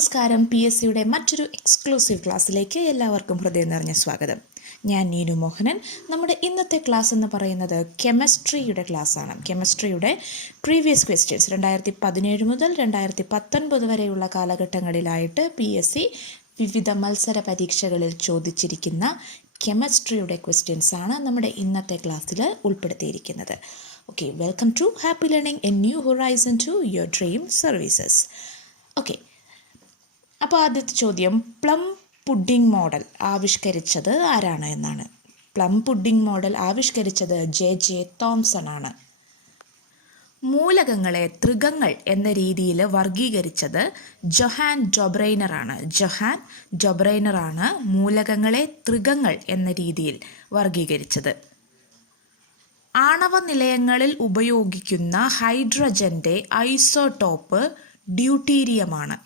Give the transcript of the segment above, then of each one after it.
നമസ്കാരം. PSCയുടെ മറ്റൊരു എക്സ്ക്ലൂസീവ് ക്ലാസ്സിലേക്ക് എല്ലാവർക്കും ഹൃദയം നിറഞ്ഞ സ്വാഗതം. ഞാൻ നീനു മോഹനൻ. നമ്മുടെ ഇന്നത്തെ ക്ലാസ് എന്ന് പറയുന്നത് കെമിസ്ട്രിയുടെ ക്ലാസ്സാണ്. കെമിസ്ട്രിയുടെ പ്രീവിയസ് ക്വസ്റ്റ്യൻസ് 2017 മുതൽ 2019 വരെയുള്ള കാലഘട്ടങ്ങളിലായിട്ട് PSC വിവിധ മത്സര പരീക്ഷകളിൽ ചോദിച്ചിരിക്കുന്ന കെമിസ്ട്രിയുടെ ക്വസ്റ്റ്യൻസാണ് നമ്മുടെ ഇന്നത്തെ ക്ലാസ്സിൽ ഉൾപ്പെടുത്തിയിരിക്കുന്നത്. Okay, welcome to Happy Learning a new horizon to your dream services. Okay, അപ്പോൾ ആദ്യത്തെ ചോദ്യം, പ്ലം പുഡിംഗ് മോഡൽ ആവിഷ്കരിച്ചത് ആരാണ് എന്നാണ്. പ്ലം പുഡിംഗ് മോഡൽ ആവിഷ്കരിച്ചത് JJ തോംസൺ ആണ്. മൂലകങ്ങളെ ത്രികങ്ങൾ എന്ന രീതിയിൽ വർഗീകരിച്ചത് ജൊഹാൻ ഡൊബ്രെയ്നർ ആണ്. ജൊഹാൻ ഡൊബ്രെയ്നർ ആണ് മൂലകങ്ങളെ ത്രികങ്ങൾ എന്ന രീതിയിൽ വർഗീകരിച്ചത്. ആണവ നിലയങ്ങളിൽ ഉപയോഗിക്കുന്ന ഹൈഡ്രജൻ്റെ ഐസോടോപ്പ് ഡ്യൂട്ടീരിയമാണ്.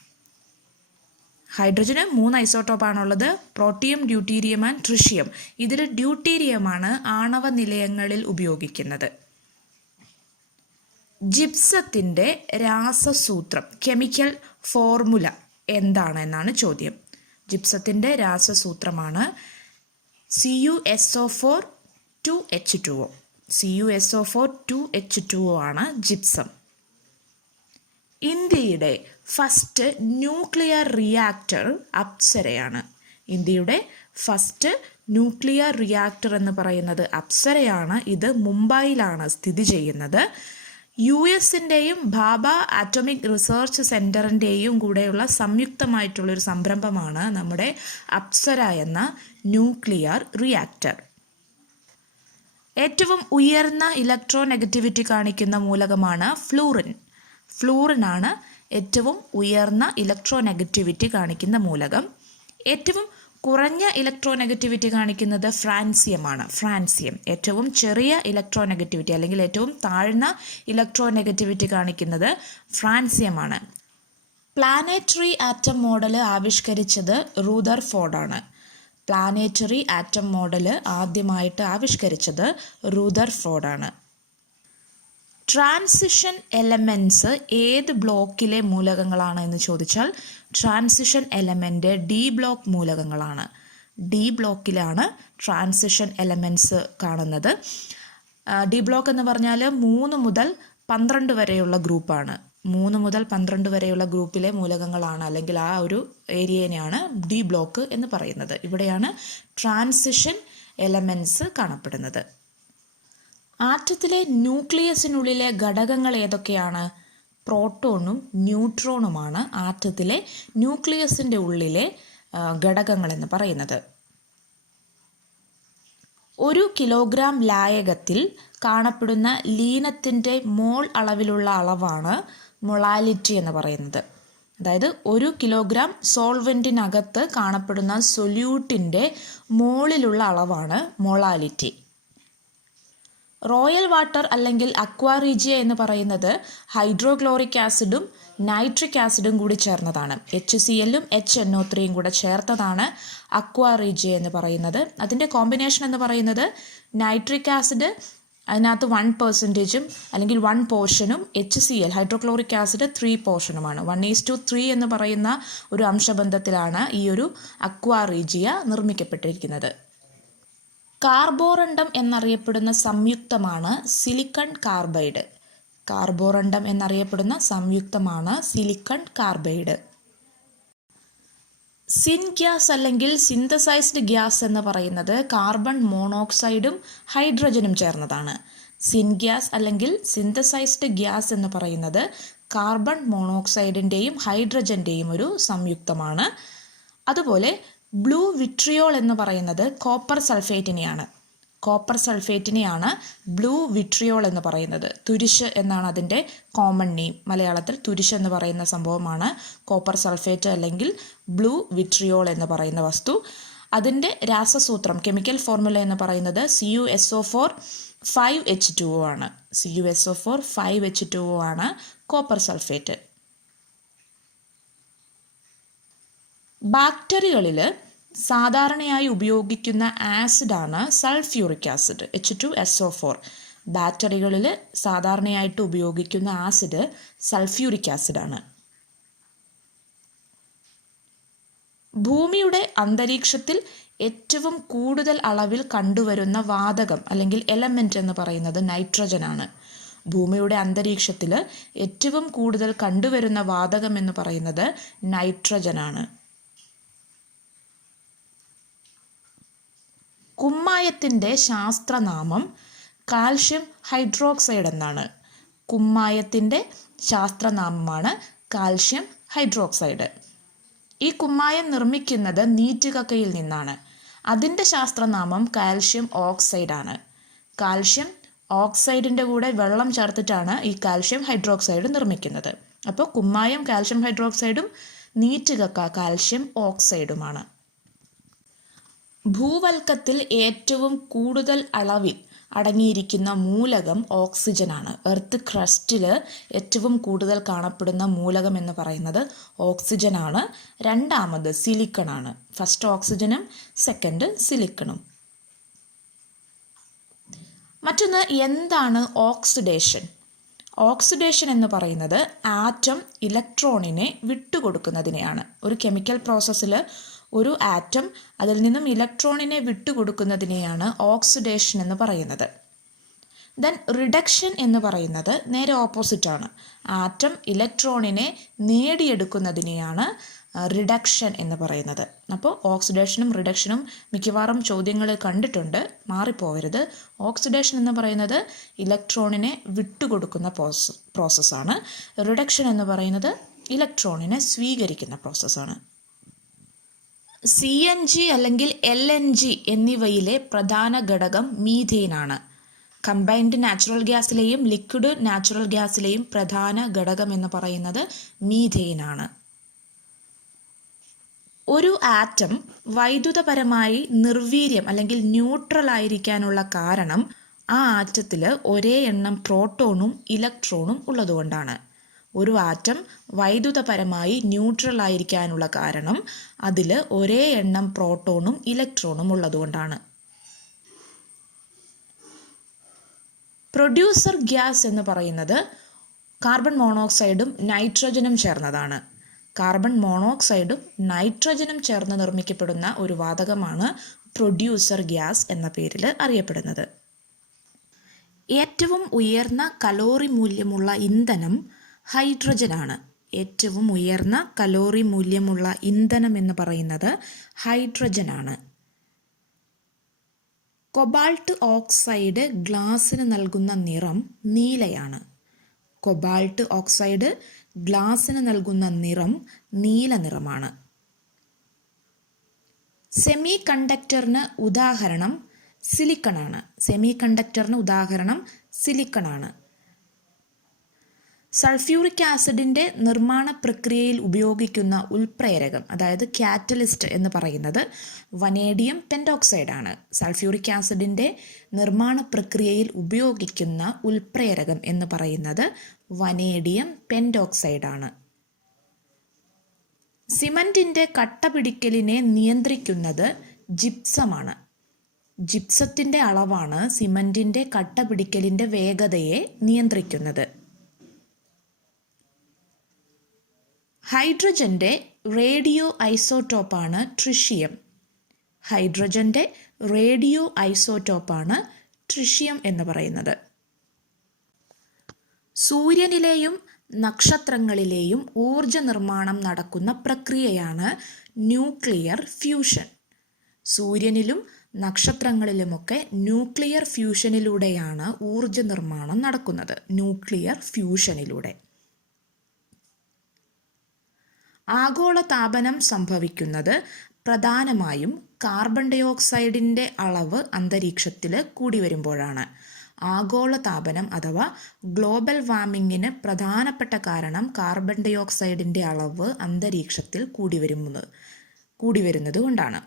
ഹൈഡ്രജന് 3 ഐസോട്ടോപ്പാണുള്ളത്: പ്രോട്ടിയം, ഡ്യൂട്ടീരിയം ആൻഡ് ട്രിഷ്യം. ഇതിൽ ഡ്യൂട്ടീരിയമാണ് ആണവ നിലയങ്ങളിൽ ഉപയോഗിക്കുന്നത്. ജിപ്സത്തിൻ്റെ രാസസൂത്രം, കെമിക്കൽ ഫോർമുല എന്താണ് എന്നാണ് ചോദ്യം. ജിപ്സത്തിൻ്റെ രാസസൂത്രമാണ് CuSO4 2H2O. CuSO4 2H2O ആണ് ജിപ്സം. ഇന്ത്യയുടെ ഫസ്റ്റ് ന്യൂക്ലിയർ റിയാക്ടർ അപ്സരയാണ്. ഇന്ത്യയുടെ ഫസ്റ്റ് ന്യൂക്ലിയർ റിയാക്ടർ എന്ന് പറയുന്നത് അപ്സരയാണ്. ഇത് മുംബൈയിലാണ് സ്ഥിതി ചെയ്യുന്നത്. US-ൻ്റെയും ഭാഭ ആറ്റോമിക് റിസർച്ച് സെൻറ്ററിൻ്റെയും കൂടെയുള്ള സംയുക്തമായിട്ടുള്ളൊരു സംരംഭമാണ് നമ്മുടെ അപ്സര എന്ന ന്യൂക്ലിയർ റിയാക്ടർ. ഏറ്റവും ഉയർന്ന ഇലക്ട്രോനെഗറ്റിവിറ്റി കാണിക്കുന്ന മൂലകമാണ് ഫ്ലൂറിൻ. ഫ്ലൂറിനാണ് ഏറ്റവും ഉയർന്ന ഇലക്ട്രോനെഗറ്റിവിറ്റി കാണിക്കുന്ന മൂലകം. ഏറ്റവും കുറഞ്ഞ ഇലക്ട്രോനെഗറ്റിവിറ്റി കാണിക്കുന്നത് ഫ്രാൻസിയമാണ്. ഫ്രാൻസിയം. ഏറ്റവും ചെറിയ ഇലക്ട്രോനെഗറ്റിവിറ്റി അല്ലെങ്കിൽ ഏറ്റവും താഴ്ന്ന ഇലക്ട്രോനെഗറ്റിവിറ്റി കാണിക്കുന്നത് ഫ്രാൻസിയമാണ്. പ്ലാനറ്ററി ആറ്റം മോഡൽ ആവിഷ്കരിച്ചത് റൂദർഫോർഡാണ്. പ്ലാനറ്ററി ആറ്റം മോഡൽ ആദ്യമായിട്ട് ആവിഷ്കരിച്ചത് റൂദർഫോർഡാണ്. ട്രാൻസിഷൻ എലമെൻറ്റ്സ് ഏത് ബ്ലോക്കിലെ മൂലകങ്ങളാണ് എന്ന് ചോദിച്ചാൽ ട്രാൻസിഷൻ എലമെൻ്റ് D ബ്ലോക്ക് മൂലകങ്ങളാണ്. D ബ്ലോക്കിലാണ് ട്രാൻസിഷൻ എലമെൻറ്റ്സ് കാണുന്നത്. D ബ്ലോക്ക് എന്ന് പറഞ്ഞാൽ 3 മുതൽ 12 വരെയുള്ള ഗ്രൂപ്പാണ്. 3 മുതൽ 12 വരെയുള്ള ഗ്രൂപ്പിലെ മൂലകങ്ങളാണ്, അല്ലെങ്കിൽ ആ ഒരു ഏരിയനെയാണ് D ബ്ലോക്ക് എന്ന് പറയുന്നത്. ഇവിടെയാണ് ട്രാൻസിഷൻ എലമെൻറ്റ്സ് കാണപ്പെടുന്നത്. ആറ്റത്തിലെ ന്യൂക്ലിയസിനുള്ളിലെ ഘടകങ്ങൾ ഏതൊക്കെയാണ്? പ്രോട്ടോണും ന്യൂട്രോണുമാണ് ആറ്റത്തിലെ ന്യൂക്ലിയസിൻ്റെ ഉള്ളിലെ ഘടകങ്ങൾ എന്ന് പറയുന്നത്. 1 കിലോഗ്രാം ലായകത്തിൽ കാണപ്പെടുന്ന ലീനത്തിൻ്റെ മോൾ അളവിലുള്ള അളവാണ് മൊളാലിറ്റി എന്ന് പറയുന്നത്. അതായത് 1 കിലോഗ്രാം സോൾവെൻറ്റിനകത്ത് കാണപ്പെടുന്ന സൊല്യൂട്ടിൻ്റെ മോളിലുള്ള അളവാണ് മൊളാലിറ്റി. റോയൽ വാട്ടർ അല്ലെങ്കിൽ അക്വാറീജിയ എന്ന് പറയുന്നത് ഹൈഡ്രോക്ലോറിക് ആസിഡും നൈട്രിക് ആസിഡും കൂടി ചേർന്നതാണ്. HCl-ഉം HNO3-യും കൂടെ ചേർത്തതാണ് അക്വാറീജിയ എന്ന് പറയുന്നത്. അതിൻ്റെ കോമ്പിനേഷൻ എന്ന് പറയുന്നത് നൈട്രിക് ആസിഡ് അതിനകത്ത് 1% അല്ലെങ്കിൽ 1 പോർഷനും HCl ഹൈഡ്രോക്ലോറിക് ആസിഡ് 3 പോർഷനുമാണ്. 1:3 എന്ന് പറയുന്ന ഒരു അംശബന്ധത്തിലാണ് ഈ ഒരു അക്വാറീജിയ നിർമ്മിക്കപ്പെട്ടിരിക്കുന്നത്. കാർബോറണ്ടം എന്നറിയപ്പെടുന്ന സംയുക്തമാണ് സിലിക്കൺ കാർബൈഡ്. കാർബോറണ്ടം എന്നറിയപ്പെടുന്ന സംയുക്തമാണ് സിലിക്കൺ കാർബൈഡ്. സിൻഗ്യാസ് അല്ലെങ്കിൽ സിന്തസൈസ്ഡ് ഗ്യാസ് എന്ന് പറയുന്നത് കാർബൺ മോണോക്സൈഡും ഹൈഡ്രജനും ചേർന്നതാണ്. സിൻഗ്യാസ് അല്ലെങ്കിൽ സിന്തസൈസ്ഡ് ഗ്യാസ് എന്ന് പറയുന്നത് കാർബൺ മോണോക്സൈഡിൻ്റെയും ഹൈഡ്രജൻ്റെയും ഒരു സംയുക്തമാണ്. അതുപോലെ ബ്ലൂ വിട്രിയോൾ എന്ന് പറയുന്നത് കോപ്പർ സൾഫേറ്റിനെയാണ്. കോപ്പർ സൾഫേറ്റിനെയാണ് ബ്ലൂ വിട്രിയോൾ എന്ന് പറയുന്നത്. തുരിശ് എന്നാണ് അതിൻ്റെ കോമൺ നെയിം. മലയാളത്തിൽ തുരിശ് എന്ന് പറയുന്ന സംഭവമാണ് കോപ്പർ സൾഫേറ്റ് അല്ലെങ്കിൽ ബ്ലൂ വിട്രിയോൾ എന്ന് പറയുന്ന വസ്തു. അതിൻ്റെ രാസസൂത്രം, കെമിക്കൽ ഫോർമുല എന്ന് പറയുന്നത് CuSO4 5H2O ആണ്. CuSO4 5H2O ആണ് കോപ്പർ സൾഫേറ്റ്. ബാക്ടറികളിൽ സാധാരണയായി ഉപയോഗിക്കുന്ന ആസിഡാണ് സൾഫ്യൂറിക് ആസിഡ് H2SO4. ബാറ്ററികളിൽ സാധാരണയായിട്ട് ഉപയോഗിക്കുന്ന ആസിഡ് സൾഫ്യൂറിക് ആസിഡാണ്. ഭൂമിയുടെ അന്തരീക്ഷത്തിൽ ഏറ്റവും കൂടുതൽ അളവിൽ കണ്ടുവരുന്ന വാതകം അല്ലെങ്കിൽ എലമെൻ്റ് എന്ന് പറയുന്നത് നൈട്രജനാണ്. ഭൂമിയുടെ അന്തരീക്ഷത്തിൽ ഏറ്റവും കൂടുതൽ കണ്ടുവരുന്ന വാതകം എന്ന് പറയുന്നത് നൈട്രജനാണ്. കുമ്മായത്തിൻ്റെ ശാസ്ത്രനാമം കാൽഷ്യം ഹൈഡ്രോക്സൈഡ് എന്നാണ്. കുമ്മായത്തിൻ്റെ ശാസ്ത്രനാമമാണ് കാൽഷ്യം ഹൈഡ്രോക്സൈഡ്. ഈ കുമ്മായം നിർമ്മിക്കുന്നത് നീറ്റുകക്കയിൽ നിന്നാണ്. അതിൻ്റെ ശാസ്ത്രനാമം കാൽഷ്യം ഓക്സൈഡാണ്. കാൽഷ്യം ഓക്സൈഡിൻ്റെ കൂടെ വെള്ളം ചേർത്തിട്ടാണ് ഈ കാൽഷ്യം ഹൈഡ്രോക്സൈഡ് നിർമ്മിക്കുന്നത്. അപ്പോൾ കുമ്മായം കാൽഷ്യം ഹൈഡ്രോക്സൈഡും നീറ്റുകക്ക കാൽഷ്യം ഓക്സൈഡുമാണ്. ഭൂവൽക്കത്തിൽ ഏറ്റവും കൂടുതൽ അളവിൽ അടങ്ങിയിരിക്കുന്ന മൂലകം ഓക്സിജനാണ്. എർത്ത് ക്രസ്റ്റിൽ ഏറ്റവും കൂടുതൽ കാണപ്പെടുന്ന മൂലകം എന്ന് പറയുന്നത് ഓക്സിജനാണ്. രണ്ടാമത് സിലിക്കണാണ്. ഫസ്റ്റ് ഓക്സിജനും സെക്കൻഡ് സിലിക്കണും. മറ്റൊന്ന്, എന്താണ് ഓക്സിഡേഷൻ? ഓക്സിഡേഷൻ എന്ന് പറയുന്നത് ആറ്റം ഇലക്ട്രോണിനെ വിട്ടുകൊടുക്കുന്നതിനെയാണ്. ഒരു കെമിക്കൽ പ്രോസസ്സിൽ ഒരു ആറ്റം അതിൽ നിന്നും ഇലക്ട്രോണിനെ വിട്ടുകൊടുക്കുന്നതിനെയാണ് ഓക്സിഡേഷൻ എന്ന് പറയുന്നത്. ദെൻ റിഡക്ഷൻ എന്ന് പറയുന്നത് നേരെ ഓപ്പോസിറ്റാണ്. ആറ്റം ഇലക്ട്രോണിനെ നേടിയെടുക്കുന്നതിനെയാണ് റിഡക്ഷൻ എന്ന് പറയുന്നത്. അപ്പോൾ ഓക്സിഡേഷനും റിഡക്ഷനും മിക്കവാറും ചോദ്യങ്ങളിൽ കണ്ടിട്ടുണ്ട്, മാറിപ്പോകരുത്. ഓക്സിഡേഷൻ എന്ന് പറയുന്നത് ഇലക്ട്രോണിനെ വിട്ടുകൊടുക്കുന്ന പ്രോസസ്സാണ്. റിഡക്ഷൻ എന്ന് പറയുന്നത് ഇലക്ട്രോണിനെ സ്വീകരിക്കുന്ന പ്രോസസ്സാണ്. CNG അല്ലെങ്കിൽ LNG എന്നിവയിലെ പ്രധാന ഘടകം മീഥെയ്നാണ്. കമ്പൈൻഡ് നാച്ചുറൽ ഗ്യാസിലെയും ലിക്വിഡ് നാച്ചുറൽ ഗ്യാസിലെയും പ്രധാന ഘടകം എന്ന് പറയുന്നത് മീഥെയ്നാണ്. ഒരു ആറ്റം വൈദ്യുതപരമായി നിർവീര്യം അല്ലെങ്കിൽ ന്യൂട്രൽ ആയിരിക്കാനുള്ള കാരണം ആ ആറ്റത്തിൽ ഒരേ എണ്ണം പ്രോട്ടോണും ഇലക്ട്രോണും ഉള്ളതുകൊണ്ടാണ്. ഒരു ആറ്റം വൈദ്യുതപരമായി ന്യൂട്രൽ ആയിരിക്കാനുള്ള കാരണം അതിൽ ഒരേ എണ്ണം പ്രോട്ടോണും ഇലക്ട്രോണും ഉള്ളതുകൊണ്ടാണ്. പ്രൊഡ്യൂസർ ഗ്യാസ് എന്ന് പറയുന്നത് കാർബൺ മോണോക്സൈഡും നൈട്രജനും ചേർന്നതാണ്. കാർബൺ മോണോക്സൈഡും നൈട്രജനും ചേർന്ന് നിർമ്മിക്കപ്പെടുന്ന ഒരു വാതകമാണ് പ്രൊഡ്യൂസർ ഗ്യാസ് എന്ന പേരിൽ അറിയപ്പെടുന്നത്. ഏറ്റവും ഉയർന്ന കലോറി മൂല്യമുള്ള ഇന്ധനം ഹൈഡ്രജനാണ്. ഏറ്റവും ഉയർന്ന കലോറി മൂല്യമുള്ള ഇന്ധനം എന്ന് പറയുന്നത് ഹൈഡ്രജനാണ്. കൊബാൾട്ട് ഓക്സൈഡ് ഗ്ലാസിന് നൽകുന്ന നിറം നീലയാണ്. കൊബാൾട്ട് ഓക്സൈഡ് ഗ്ലാസിന് നൽകുന്ന നിറം നീല നിറമാണ്. സെമി കണ്ടക്ടറിന് ഉദാഹരണം സിലിക്കണാണ്. സെമി കണ്ടക്ടറിന് ഉദാഹരണം സിലിക്കണാണ്. സൾഫ്യൂറിക് ആസിഡിൻ്റെ നിർമ്മാണ പ്രക്രിയയിൽ ഉപയോഗിക്കുന്ന ഉൽപ്രേരകം, അതായത് കാറ്റലിസ്റ്റ് എന്ന് പറയുന്നത് വനേഡിയം പെൻറ്റോക്സൈഡാണ്. സൾഫ്യൂറിക് ആസിഡിൻ്റെ നിർമ്മാണ പ്രക്രിയയിൽ ഉപയോഗിക്കുന്ന ഉൽപ്രേരകം എന്ന് പറയുന്നത് വനേഡിയം പെൻറ്റോക്സൈഡാണ്. സിമൻറ്റിൻ്റെ കട്ട പിടിക്കലിനെ നിയന്ത്രിക്കുന്നത് ജിപ്സമാണ്. ജിപ്സത്തിൻ്റെ അളവാണ് സിമൻറ്റിൻ്റെ കട്ട പിടിക്കലിൻ്റെ വേഗതയെ നിയന്ത്രിക്കുന്നത്. ഹൈഡ്രജൻ്റെ റേഡിയോ ഐസോട്ടോപ്പാണ് ട്രിഷ്യം. ഹൈഡ്രജൻ്റെ റേഡിയോ ഐസോട്ടോപ്പാണ് ട്രിഷ്യം എന്ന് പറയുന്നത്. സൂര്യനിലെയും നക്ഷത്രങ്ങളിലെയും ഊർജ നിർമ്മാണം നടക്കുന്ന പ്രക്രിയയാണ് ന്യൂക്ലിയർ ഫ്യൂഷൻ. സൂര്യനിലും നക്ഷത്രങ്ങളിലുമൊക്കെ ന്യൂക്ലിയർ ഫ്യൂഷനിലൂടെയാണ് ഊർജ നിർമ്മാണം നടക്കുന്നത്. ന്യൂക്ലിയർ ഫ്യൂഷനിലൂടെ. ആഗോളതാപനം സംഭവിക്കുന്നത് പ്രധാനമായും കാർബൺ ഡൈ ഓക്സൈഡിൻ്റെ അളവ് അന്തരീക്ഷത്തിൽ കൂടി വരുമ്പോഴാണ്. ആഗോളതാപനം അഥവാ ഗ്ലോബൽ വാർമിങ്ങിന് പ്രധാനപ്പെട്ട കാരണം കാർബൺ ഡൈ ഓക്സൈഡിൻ്റെ അളവ് അന്തരീക്ഷത്തിൽ കൂടി വരുന്നത് കൊണ്ടാണ്.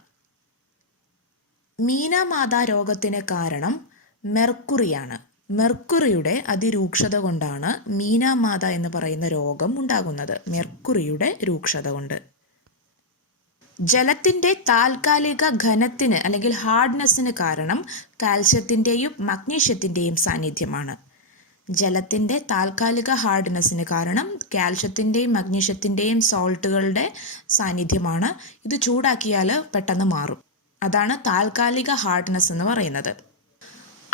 മീനമാത രോഗത്തിന് കാരണം മെർക്കുറിയാണ്. മെർക്കുറിയുടെ അതിരൂക്ഷത കൊണ്ടാണ് മീനമാത എന്ന് പറയുന്ന രോഗം ഉണ്ടാകുന്നത്. മെർക്കുറിയുടെ രൂക്ഷത കൊണ്ട്. ജലത്തിൻ്റെ താൽക്കാലിക ഘനത്തിന് അല്ലെങ്കിൽ ഹാർഡ്നെസ്സിന് കാരണം കാൽസ്യത്തിൻ്റെയും മഗ്നീഷ്യത്തിൻ്റെയും സാന്നിധ്യമാണ്. ജലത്തിൻ്റെ താൽക്കാലിക ഹാർഡ്നെസ്സിന് കാരണം കാൽഷ്യത്തിൻ്റെയും മഗ്നീഷ്യത്തിൻ്റെയും സോൾട്ടുകളുടെ സാന്നിധ്യമാണ്. ഇത് ചൂടാക്കിയാൽ പെട്ടെന്ന് മാറും. അതാണ് താൽക്കാലിക ഹാർഡ്നെസ് എന്ന് പറയുന്നത്.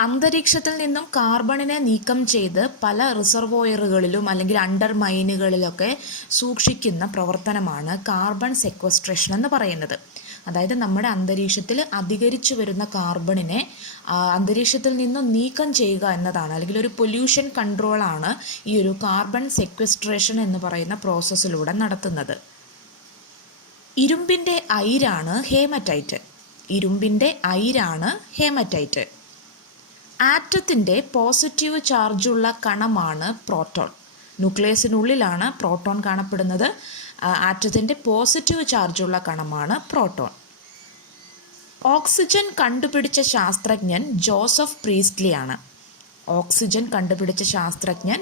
അന്തരീക്ഷത്തിൽ നിന്നും കാർബണിനെ നീക്കം ചെയ്ത് പല റിസർവോയറുകളിലും അല്ലെങ്കിൽ അണ്ടർ മൈനുകളിലൊക്കെ സൂക്ഷിക്കുന്ന പ്രവർത്തനമാണ് കാർബൺ സെക്വസ്ട്രേഷൻ എന്ന് പറയുന്നത്. അതായത് നമ്മുടെ അന്തരീക്ഷത്തിൽ അധികരിച്ചു വരുന്ന കാർബണിനെ അന്തരീക്ഷത്തിൽ നിന്നും നീക്കം ചെയ്യുക എന്നതാണ്, അല്ലെങ്കിൽ ഒരു പൊല്യൂഷൻ കൺട്രോളാണ് ഈ ഒരു കാർബൺ സെക്വസ്ട്രേഷൻ എന്ന് പറയുന്ന പ്രോസസ്സിലൂടെ നടത്തുന്നത്. ഇരുമ്പിൻ്റെ അയിരാണ് ഹേമറ്റൈറ്റ്. ഇരുമ്പിൻ്റെ അയിരാണ് ഹേമറ്റൈറ്റ്. ആറ്റത്തിൻ്റെ പോസിറ്റീവ് ചാർജുള്ള കണമാണ് പ്രോട്ടോൺ. ന്യൂക്ലിയസിനുള്ളിലാണ് പ്രോട്ടോൺ കാണപ്പെടുന്നത്. ആറ്റത്തിൻ്റെ പോസിറ്റീവ് ചാർജുള്ള കണമാണ് പ്രോട്ടോൺ. ഓക്സിജൻ കണ്ടുപിടിച്ച ശാസ്ത്രജ്ഞൻ ജോസഫ് പ്രീസ്റ്റ്ലി ആണ്. ഓക്സിജൻ കണ്ടുപിടിച്ച ശാസ്ത്രജ്ഞൻ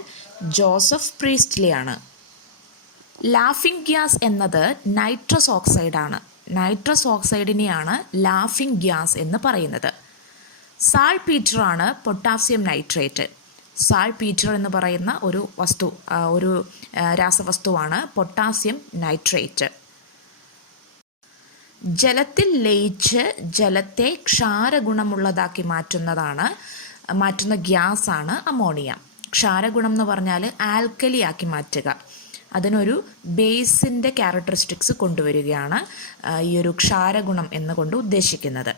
ജോസഫ് പ്രീസ്റ്റ്ലി ആണ്. ലാഫിംഗ് ഗ്യാസ് എന്നത് നൈട്രസ് ഓക്സൈഡാണ്. നൈട്രസ് ഓക്സൈഡിനെയാണ് ലാഫിംഗ് ഗ്യാസ് എന്ന് പറയുന്നത്. സാൾപീറ്ററാണ് പൊട്ടാസ്യം നൈട്രേറ്റ്. സാൾപീറ്റർ എന്ന് പറയുന്ന ഒരു രാസവസ്തുവാണ് പൊട്ടാസ്യം നൈട്രേറ്റ്. ജലത്തിൽ ലയിച്ച് ജലത്തെ ക്ഷാരഗുണമുള്ളതാക്കി മാറ്റുന്ന ഗ്യാസാണ് അമോണിയ. ക്ഷാരഗുണം എന്ന് പറഞ്ഞാൽ ആൽക്കലി ആക്കി മാറ്റുക. അതിനൊരു ബേസിൻ്റെ ക്യാരക്ടറിസ്റ്റിക്സ് കൊണ്ടുവരികയാണ് ഈ ഒരു ക്ഷാരഗുണം എന്നുകൊണ്ട് ഉദ്ദേശിക്കുന്നത്.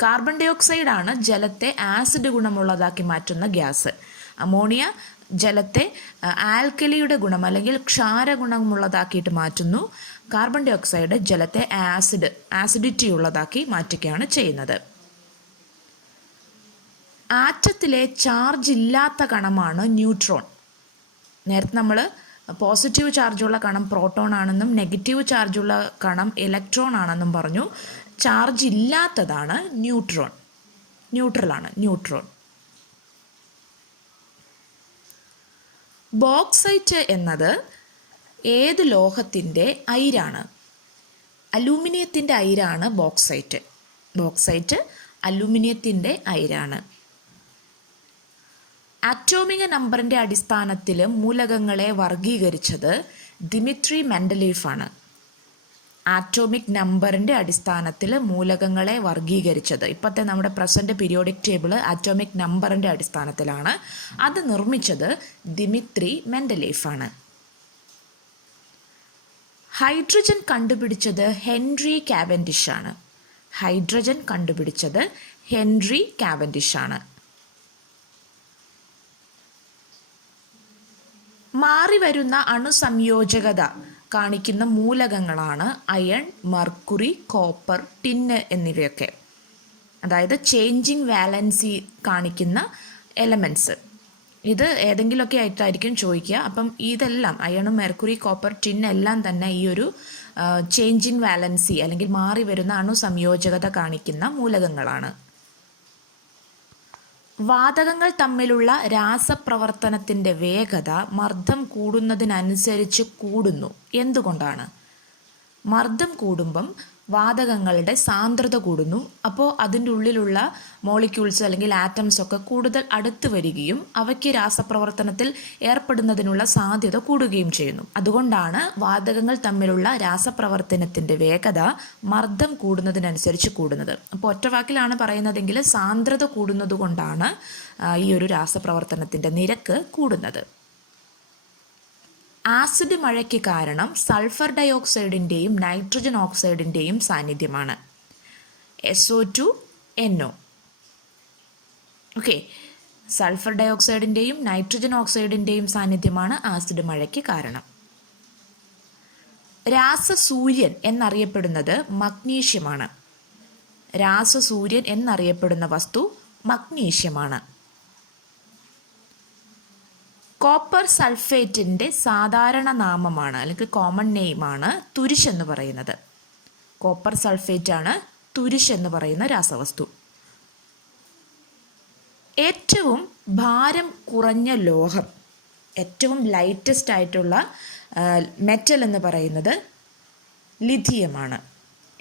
കാർബൺ ഡൈ ഓക്സൈഡാണ് ജലത്തെ ആസിഡ് ഗുണമുള്ളതാക്കി മാറ്റുന്ന ഗ്യാസ്. അമോണിയ ജലത്തെ ആൽക്കലിയുടെ ഗുണം അല്ലെങ്കിൽ ക്ഷാരഗുണമുള്ളതാക്കിയിട്ട് മാറ്റുന്നു. കാർബൺ ഡൈ ഓക്സൈഡ് ജലത്തെ ആസിഡിറ്റി ഉള്ളതാക്കി മാറ്റുകയാണ് ചെയ്യുന്നത്. ആറ്റത്തിലെ ചാർജ് ഇല്ലാത്ത കണമാണ് ന്യൂട്രോൺ. നേരത്തെ നമ്മൾ പോസിറ്റീവ് ചാർജുള്ള കണം പ്രോട്ടോൺ ആണെന്നും നെഗറ്റീവ് ചാർജുള്ള കണം ഇലക്ട്രോൺ ആണെന്നും പറഞ്ഞു. ചാർജ് ഇല്ലാത്തതാണ് ന്യൂട്രോൺ. ന്യൂട്രലാണ് ന്യൂട്രോൺ. ബോക്സൈറ്റ് എന്നത് ഏത് ലോഹത്തിൻ്റെ അയിരാണ്? അലൂമിനിയത്തിൻ്റെ അയിരാണ് ബോക്സൈറ്റ്. ബോക്സൈറ്റ് അലൂമിനിയത്തിൻ്റെ അയിരാണ്. ആറ്റോമിക നമ്പറിൻ്റെ അടിസ്ഥാനത്തിൽ മൂലകങ്ങളെ വർഗീകരിച്ചത് ദിമിത്രി മെൻഡലീഫ് ആണ്. ആറ്റോമിക് നമ്പറിൻ്റെ അടിസ്ഥാനത്തിൽ മൂലകങ്ങളെ വർഗീകരിച്ചത്, ഇപ്പോഴത്തെ നമ്മുടെ പ്രസൻറ്റ് പീരിയോഡിക് ടേബിൾ ആറ്റോമിക് നമ്പറിൻ്റെ അടിസ്ഥാനത്തിലാണ്. അത് നിർമ്മിച്ചത് ദിമിത്രി മെൻഡലീഫാണ്. ഹൈഡ്രജൻ കണ്ടുപിടിച്ചത് ഹെൻറി കാവൻഡിഷ് ആണ്. ഹൈഡ്രജൻ കണ്ടുപിടിച്ചത് ഹെൻറി കാവൻഡിഷ് ആണ്. മാറിവരുന്ന അണുസംയോജകത കാണിക്കുന്ന മൂലകങ്ങളാണ് അയൺ, മെർക്കുറി, കോപ്പർ, ടിന്ന് എന്നിവയൊക്കെ. അതായത് ചേഞ്ചിങ് വാലൻസി കാണിക്കുന്ന എലമെൻറ്റ്സ്. ഇത് ഏതെങ്കിലുമൊക്കെ ആയിട്ടായിരിക്കും ചോദിക്കുക. അപ്പം ഇതെല്ലാം അയണും മെർക്കുറി, കോപ്പർ, ടിൻ എല്ലാം തന്നെ ഈ ഒരു ചേഞ്ചിങ് വാലൻസി അല്ലെങ്കിൽ മാറി വരുന്ന അണുസംയോജകത കാണിക്കുന്ന മൂലകങ്ങളാണ്. വാതകങ്ങൾ തമ്മിലുള്ള രാസപ്രവർത്തനത്തിൻ്റെ വേഗത മർദ്ദം കൂടുന്നതിനനുസരിച്ച് കൂടുന്നു. എന്തുകൊണ്ടാണ്? മർദ്ദം കൂടുമ്പം വാതകങ്ങളുടെ സാന്ദ്രത കൂടുന്നു. അപ്പോൾ അതിൻ്റെ ഉള്ളിലുള്ള മോളിക്യൂൾസ് അല്ലെങ്കിൽ ആറ്റംസ് ഒക്കെ കൂടുതൽ അടുത്ത് വരികയും അവയ്ക്ക് രാസപ്രവർത്തനത്തിൽ ഏർപ്പെടുന്നതിനുള്ള സാധ്യത കൂടുകയും ചെയ്യുന്നു. അതുകൊണ്ടാണ് വാതകങ്ങൾ തമ്മിലുള്ള രാസപ്രവർത്തനത്തിൻ്റെ വേഗത മർദ്ദം കൂടുന്നതിനനുസരിച്ച് കൂടുന്നത്. അപ്പോൾ ഒറ്റവാക്കിലാണ് പറയുന്നതെങ്കിൽ സാന്ദ്രത കൂടുന്നത് കൊണ്ടാണ് ഈ ഒരു രാസപ്രവർത്തനത്തിൻ്റെ നിരക്ക് കൂടുന്നത്. ആസിഡ് മഴയ്ക്ക് കാരണം സൾഫർ ഡൈ ഓക്സൈഡിൻ്റെയും നൈട്രജൻ ഓക്സൈഡിൻ്റെയും സാന്നിധ്യമാണ്. SO2 NO. ഓക്കെ, സൾഫർ ഡൈ ഓക്സൈഡിൻ്റെയും നൈട്രജൻ ഓക്സൈഡിൻ്റെയും സാന്നിധ്യമാണ് ആസിഡ് മഴയ്ക്ക് കാരണം. രാസസൂര്യൻ എന്നറിയപ്പെടുന്നത് മഗ്നീഷ്യമാണ്. രാസസൂര്യൻ എന്നറിയപ്പെടുന്ന വസ്തു മഗ്നീഷ്യമാണ്. കോപ്പർ സൾഫേറ്റിൻ്റെ സാധാരണ നാമമാണ് അല്ലെങ്കിൽ കോമൺ നെയിമാണ് തുരിശ് എന്ന് പറയുന്നത്. കോപ്പർ സൾഫേറ്റാണ് തുരിശ് എന്ന് പറയുന്ന രാസവസ്തു. ഏറ്റവും ഭാരം കുറഞ്ഞ ലോഹം, ഏറ്റവും ലൈറ്റസ്റ്റ് ആയിട്ടുള്ള മെറ്റൽ എന്ന് പറയുന്നത് ലിഥിയമാണ്.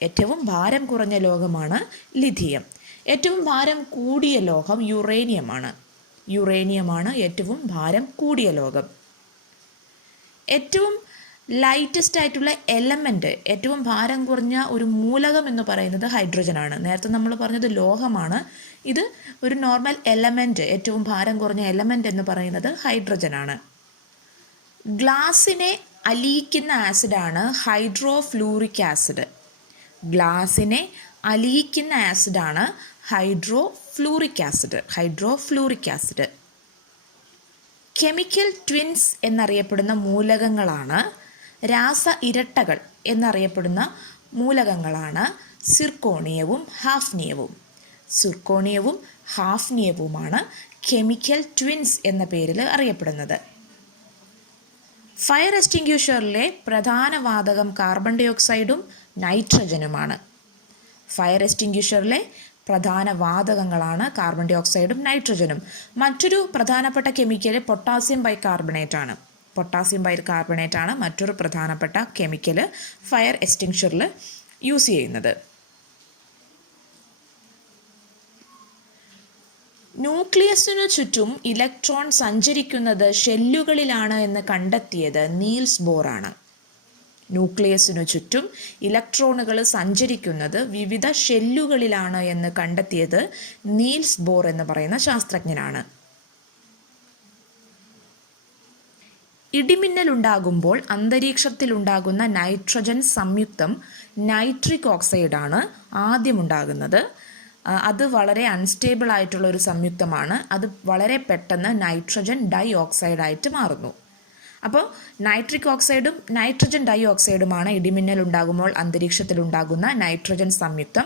ഏറ്റവും ഭാരം കുറഞ്ഞ ലോഹമാണ് ലിഥിയം. ഏറ്റവും ഭാരം കൂടിയ ലോഹം യുറേനിയമാണ്. യുറേനിയമാണ് ഏറ്റവും ഭാരം കൂടിയ ലോകം. ഏറ്റവും ലൈറ്റസ്റ്റ് ആയിട്ടുള്ള എലമെൻറ്റ്, ഏറ്റവും ഭാരം കുറഞ്ഞ ഒരു മൂലകം എന്ന് പറയുന്നത് ഹൈഡ്രജനാണ്. നേരത്തെ നമ്മൾ പറഞ്ഞത് ലോഹമാണ്. ഇത് ഒരു നോർമൽ എലമെൻറ്റ്, ഏറ്റവും ഭാരം കുറഞ്ഞ എലമെൻറ്റ് എന്ന് പറയുന്നത് ഹൈഡ്രജനാണ്. ഗ്ലാസിനെ അലിയിക്കുന്ന ആസിഡാണ് ഹൈഡ്രോഫ്ലൂറിക് ആസിഡ്. ഗ്ലാസിനെ അലിയിക്കുന്ന ആസിഡാണ് ഹൈഡ്രോഫ്ലൂറിക് ആസിഡ്. കെമിക്കൽ ട്വിൻസ് എന്നറിയപ്പെടുന്ന മൂലകങ്ങളാണ്, രാസ ഇരട്ടകൾ എന്നറിയപ്പെടുന്ന മൂലകങ്ങളാണ് സിർക്കോണിയവും ഹാഫ്നിയവുമാണ് കെമിക്കൽ ട്വിൻസ് എന്ന പേരിൽ അറിയപ്പെടുന്നത്. ഫയർ എക്സ്റ്റിങ്ക്യൂഷറിലെ പ്രധാന വാതകം കാർബൺ ഡൈ ഓക്സൈഡും നൈട്രജനുമാണ്. ഫയർ എക്സ്റ്റിങ്ക്യൂഷറിലെ പ്രധാന വാതകങ്ങളാണ് കാർബൺ ഡൈ ഓക്സൈഡും നൈട്രജനും. മറ്റൊരു പ്രധാനപ്പെട്ട കെമിക്കൽ പൊട്ടാസ്യം ബൈകാർബണേറ്റ് ആണ് മറ്റൊരു പ്രധാനപ്പെട്ട കെമിക്കൽ ഫയർ എക്സ്റ്റിങ്ക്യൂഷറിൽ യൂസ് ചെയ്യുന്നത്. ന്യൂക്ലിയസിനു ചുറ്റും ഇലക്ട്രോൺ സഞ്ചരിക്കുന്നത് ഷെല്ലുകളിലാണ് എന്ന് കണ്ടെത്തിയത് നീൽസ് ബോറാണ്. ന്യൂക്ലിയസിനു ചുറ്റും ഇലക്ട്രോണുകൾ സഞ്ചരിക്കുന്നത് വിവിധ ഷെല്ലുകളിലാണ് എന്ന് കണ്ടെത്തിയത് നീൽസ് ബോർ എന്ന് പറയുന്ന ശാസ്ത്രജ്ഞനാണ്. ഇടിമിന്നലുണ്ടാകുമ്പോൾ അന്തരീക്ഷത്തിലുണ്ടാകുന്ന നൈട്രജൻ സംയുക്തം നൈട്രിക് ഓക്സൈഡാണ് ആദ്യമുണ്ടാകുന്നത്. അത് വളരെ അൺസ്റ്റേബിൾ ആയിട്ടുള്ള ഒരു സംയുക്തമാണ്. അത് വളരെ പെട്ടെന്ന് നൈട്രജൻ ഡൈ ഓക്സൈഡായിട്ട് മാറുന്നു. അപ്പോൾ നൈട്രിക് ഓക്സൈഡും നൈട്രജൻ ഡൈ ഓക്സൈഡുമാണ് ഇടിമിന്നൽ ഉണ്ടാകുമ്പോൾ അന്തരീക്ഷത്തിലുണ്ടാകുന്ന നൈട്രജൻ സംയുക്തം.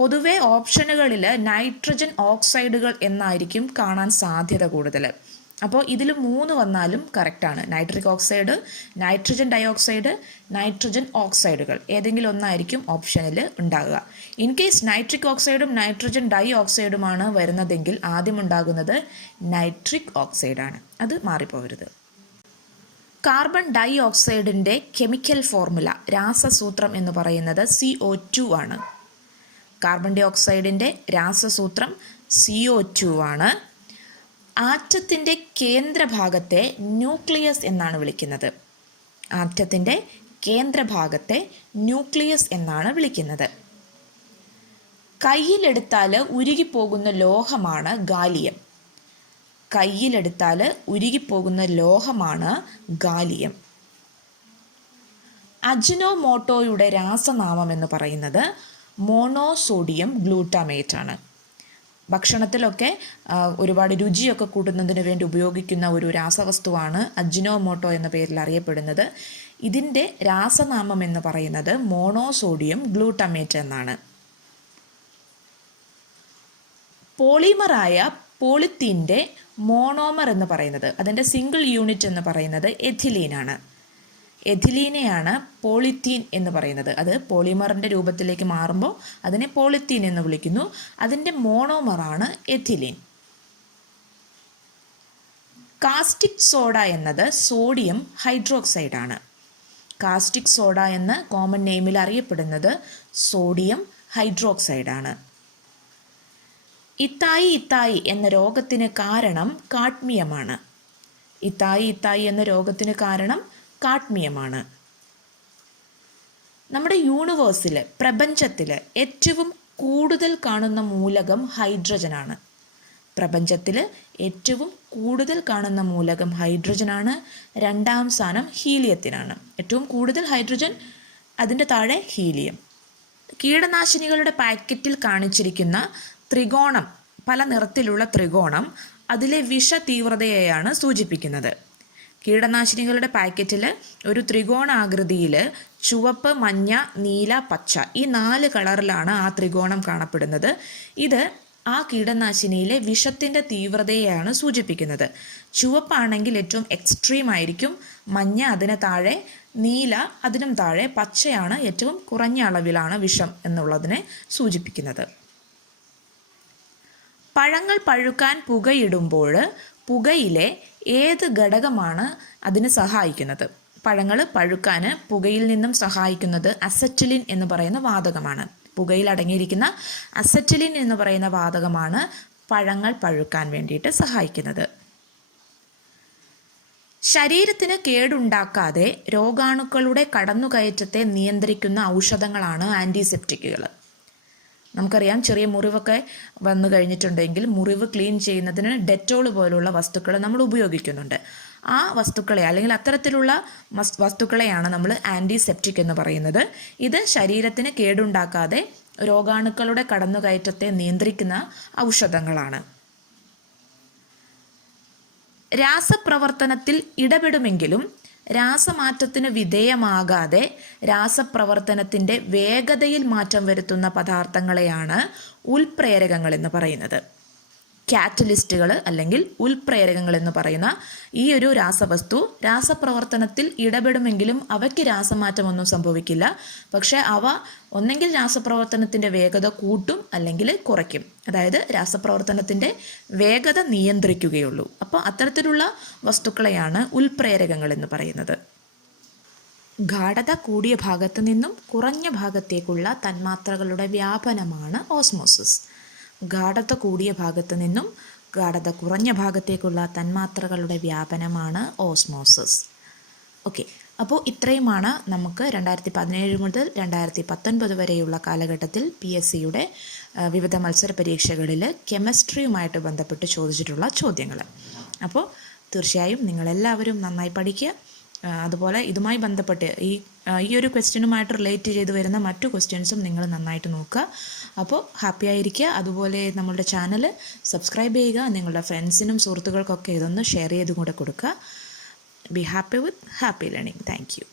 പൊതുവെ ഓപ്ഷനുകളിൽ നൈട്രജൻ ഓക്സൈഡുകൾ എന്നായിരിക്കും കാണാൻ സാധ്യത കൂടുതൽ. അപ്പോൾ ഇതിൽ 3 വന്നാലും കറക്റ്റാണ്. Nitric oxide, nitrogen dioxide, nitrogen ഓക്സൈഡുകൾ ഏതെങ്കിലും ഒന്നായിരിക്കും ഓപ്ഷനിൽ ഉണ്ടാകുക. ഇൻ കേസ് നൈട്രിക് ഓക്സൈഡും നൈട്രജൻ ഡൈ ഓക്സൈഡുമാണ് വരുന്നതെങ്കിൽ ആദ്യം ഉണ്ടാകുന്നത് നൈട്രിക് ഓക്സൈഡാണ്. അത് മാറിപ്പോകരുത്. കാർബൺ ഡൈ ഓക്സൈഡിൻ്റെ കെമിക്കൽ ഫോർമുല, രാസസൂത്രം എന്ന് പറയുന്നത് CO2 ആണ്. കാർബൺ ഡൈ ഓക്സൈഡിൻ്റെ രാസസൂത്രം CO2 ആണ്. ആറ്റത്തിൻ്റെ കേന്ദ്രഭാഗത്തെ ന്യൂക്ലിയസ് എന്നാണ് വിളിക്കുന്നത്. കയ്യിലെടുത്താൽ ഉരുകിപ്പോകുന്ന ലോഹമാണ് ഗാലിയം. അജിനോമോട്ടോയുടെ രാസനാമം എന്ന് പറയുന്നത് മോണോസോഡിയം ഗ്ലൂട്ടാമേറ്റ് ആണ്. ഭക്ഷണത്തിലൊക്കെ ഒരുപാട് രുചിയൊക്കെ കൂട്ടുന്നതിന് വേണ്ടി ഉപയോഗിക്കുന്ന ഒരു രാസവസ്തുവാണ് അജിനോമോട്ടോ എന്ന പേരിൽ അറിയപ്പെടുന്നത്. ഇതിൻ്റെ രാസനാമം എന്ന് പറയുന്നത് മോണോസോഡിയം ഗ്ലൂട്ടാമേറ്റ് എന്നാണ്. പോളിമറായ പോളിത്തീൻ്റെ മോണോമർ എന്ന് പറയുന്നത്, അതിൻ്റെ സിംഗിൾ യൂണിറ്റ് എന്ന് പറയുന്നത് എഥിലീനാണ്. എഥിലീനെയാണ് പോളിത്തീൻ എന്ന് പറയുന്നത്. അത് പോളിമറിൻ്റെ രൂപത്തിലേക്ക് മാറുമ്പോൾ അതിനെ പോളിത്തീൻ എന്ന് വിളിക്കുന്നു. അതിൻ്റെ മോണോമറാണ് എഥിലീൻ. കാസ്റ്റിക് സോഡ എന്നത് സോഡിയം ഹൈഡ്രോക്സൈഡാണ്. കാസ്റ്റിക് സോഡ എന്ന കോമൺ നെയിമിൽ അറിയപ്പെടുന്നത് സോഡിയം ഹൈഡ്രോക്സൈഡാണ്. ഇത്തായി എന്ന രോഗത്തിന് കാരണം കാഡ്മിയമാണ്. നമ്മുടെ യൂണിവേഴ്സിൽ, പ്രപഞ്ചത്തിൽ ഏറ്റവും കൂടുതൽ കാണുന്ന മൂലകം ഹൈഡ്രജനാണ്. രണ്ടാം സ്ഥാനം ഹീലിയത്തിനാണ്. ഏറ്റവും കൂടുതൽ ഹൈഡ്രജൻ, അതിൻ്റെ താഴെ ഹീലിയം. കീടനാശിനികളുടെ പാക്കറ്റിൽ കാണിച്ചിരിക്കുന്ന ത്രികോണം, പല നിറത്തിലുള്ള ത്രികോണം, അതിലെ വിഷ തീവ്രതയെയാണ് സൂചിപ്പിക്കുന്നത്. കീടനാശിനികളുടെ പാക്കറ്റിൽ ഒരു ത്രികോണാകൃതിയിൽ ചുവപ്പ്, മഞ്ഞ, നീല, പച്ച ഈ 4 കളറിലാണ് ആ ത്രികോണം കാണപ്പെടുന്നത്. ഇത് ആ കീടനാശിനിയിലെ വിഷത്തിൻ്റെ തീവ്രതയെയാണ് സൂചിപ്പിക്കുന്നത്. ചുവപ്പാണെങ്കിൽ ഏറ്റവും എക്സ്ട്രീം ആയിരിക്കും, മഞ്ഞ അതിന് താഴെ, നീല അതിനും താഴെ, പച്ചയാണ് ഏറ്റവും കുറഞ്ഞ അളവിലാണ് വിഷം എന്നുള്ളതിനെ സൂചിപ്പിക്കുന്നത്. പഴങ്ങൾ പഴുക്കാൻ പുകയിടുമ്പോൾ പുകയിലെ ഏത് ഘടകമാണ് അതിന് സഹായിക്കുന്നത്? പഴങ്ങൾ പഴുക്കാൻ പുകയിൽ നിന്നും സഹായിക്കുന്നത് അസറ്റിലിൻ എന്ന് പറയുന്ന വാതകമാണ്. പുകയിൽ അടങ്ങിയിരിക്കുന്ന അസറ്റിലിൻ എന്ന് പറയുന്ന വാതകമാണ് പഴങ്ങൾ പഴുക്കാൻ വേണ്ടിയിട്ട് സഹായിക്കുന്നത്. ശരീരത്തിന് കേടുണ്ടാക്കാതെ രോഗാണുക്കളുടെ കടന്നുകയറ്റത്തെ നിയന്ത്രിക്കുന്ന ഔഷധങ്ങളാണ് ആൻറ്റിസെപ്റ്റിക്കുകൾ. നമുക്കറിയാം, ചെറിയ മുറിവൊക്കെ വന്നു കഴിഞ്ഞിട്ടുണ്ടെങ്കിൽ മുറിവ് ക്ലീൻ ചെയ്യുന്നതിന് ഡെറ്റോൾ പോലുള്ള വസ്തുക്കൾ നമ്മൾ ഉപയോഗിക്കുന്നുണ്ട്. ആ വസ്തുക്കളെ അല്ലെങ്കിൽ അത്തരത്തിലുള്ള വസ്തുക്കളെയാണ് നമ്മൾ ആൻറ്റിസെപ്റ്റിക് എന്ന് പറയുന്നത്. ഇത് ശരീരത്തിന് കേടുണ്ടാക്കാതെ രോഗാണുക്കളുടെ കടന്നുകയറ്റത്തെ നിയന്ത്രിക്കുന്ന ഔഷധങ്ങളാണ്. രാസപ്രവർത്തനത്തിൽ ഇടപെടുമെങ്കിലും രാസമാറ്റത്തിന് വിധേയമാകാതെ രാസപ്രവർത്തനത്തിൻ്റെ വേഗതയിൽ മാറ്റം വരുത്തുന്ന പദാർത്ഥങ്ങളെയാണ് ഉൽപ്രേരകങ്ങൾ എന്ന് പറയുന്നത്. കാറ്റലിസ്റ്റുകൾ അല്ലെങ്കിൽ ഉൽപ്രേരകങ്ങൾ എന്ന് പറയുന്ന ഈ ഒരു രാസവസ്തു രാസപ്രവർത്തനത്തിൽ ഇടപെടുമെങ്കിലും അവയ്ക്ക് രാസമാറ്റമൊന്നും സംഭവിക്കില്ല. പക്ഷേ അവ ഒന്നെങ്കിൽ രാസപ്രവർത്തനത്തിൻ്റെ വേഗത കൂട്ടും അല്ലെങ്കിൽ കുറയ്ക്കും. അതായത് രാസപ്രവർത്തനത്തിൻ്റെ വേഗത നിയന്ത്രിക്കുകയുള്ളൂ. അപ്പോൾ അത്തരത്തിലുള്ള വസ്തുക്കളെയാണ് ഉൽപ്രേരകങ്ങൾ എന്ന് പറയുന്നത്. ഗാഢത കൂടിയ ഭാഗത്തു നിന്നും കുറഞ്ഞ ഭാഗത്തേക്കുള്ള തന്മാത്രകളുടെ വ്യാപനമാണ് ഓസ്മോസിസ്. ഗാഢത കൂടിയ ഭാഗത്തു നിന്നും ഗാഢത കുറഞ്ഞ ഭാഗത്തേക്കുള്ള തന്മാത്രകളുടെ വ്യാപനമാണ് ഓസ്മോസിസ്. ഓക്കെ, അപ്പോൾ ഇത്രയുമാണ് നമുക്ക് 2017 മുതൽ 2019 വരെയുള്ള കാലഘട്ടത്തിൽ PSCയുടെ വിവിധ മത്സര പരീക്ഷകളിൽ കെമിസ്ട്രിയുമായിട്ട് ബന്ധപ്പെട്ട് ചോദിച്ചിട്ടുള്ള ചോദ്യങ്ങൾ. അപ്പോൾ തീർച്ചയായും നിങ്ങളെല്ലാവരും നന്നായി പഠിക്കുക. അതുപോലെ ഇതുമായി ബന്ധപ്പെട്ട് ഈ ഒരു ക്വസ്റ്റ്യനുമായിട്ട് റിലേറ്റ് ചെയ്ത് വരുന്ന മറ്റു ക്വസ്റ്റ്യൻസും നിങ്ങൾ നന്നായിട്ട് നോക്കുക. അപ്പോൾ ഹാപ്പി ആയിരിക്കുക. അതുപോലെ നമ്മളുടെ ചാനൽ സബ്സ്ക്രൈബ് ചെയ്യുക. നിങ്ങളുടെ ഫ്രണ്ട്സിനും സുഹൃത്തുക്കൾക്കൊക്കെ ഇതൊന്ന് ഷെയർ ചെയ്തും കൂടെ കൊടുക്കുക. Be happy with happy learning. Thank you.